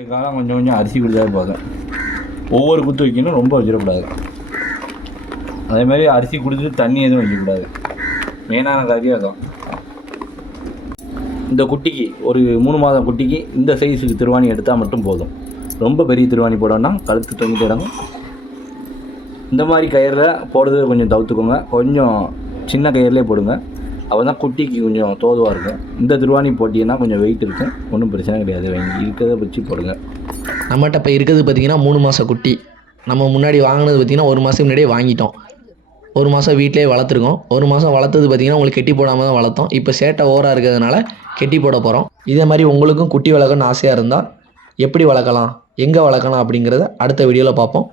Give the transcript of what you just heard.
விடிய காலம் கொஞ்சம் கொஞ்சம் அரிசி கொடுத்தாலே போதும். ஒவ்வொரு குத்து வைக்கணும், ரொம்ப வச்சிடக்கூடாது. அதேமாதிரி அரிசி கொடுத்துட்டு தண்ணி எதுவும் வைக்கக்கூடாது. மெயினான காரியம் அதுதான். இந்த குட்டிக்கு ஒரு 3 மாதம் குட்டிக்கு இந்த சைஸுக்கு திருவாணி எடுத்தால் மட்டும் போதும். ரொம்ப பெரிய திருவாணி போடணும்னா கழுத்து தொங்கிட்டு இறங்கும். இந்த மாதிரி கயிறில் போடுறது கொஞ்சம் தவிர்த்துக்கோங்க. கொஞ்சம் சின்ன கயிறுலேயே போடுங்க. அப்போ தான் குட்டிக்கு கொஞ்சம் தோதுவாக இருக்கும். இந்த திருவாணி போட்டிங்கன்னா கொஞ்சம் வெயிட் இருக்கும், ஒன்றும் பிரச்சனை கிடையாது. இருக்கிறத வச்சு போடுங்க. நம்மகிட்ட இப்போ இருக்கிறது பார்த்திங்கன்னா 3 மாத குட்டி. நம்ம முன்னாடி வாங்கினது பார்த்திங்கன்னா 1 மாதத்துக்கு முன்னாடியே வாங்கிட்டோம். 1 மாதம் வீட்டிலே வளர்த்துருக்கோம். 1 மாதம் வளர்த்தது பார்த்திங்கன்னா உங்களுக்கு கெட்டி போடாமல் தான் வளர்த்தோம். இப்போ சேட்டை ஓவராக இருக்கிறதுனால கெட்டி போட போகிறோம். இதே மாதிரி உங்களுக்கும் குட்டி வளர்க்கணும்னு ஆசையாக இருந்தால் எப்படி வளர்க்கலாம், எங்கே வளர்க்கலாம் அப்படிங்கிறத அடுத்த வீடியோவில் பார்ப்போம்.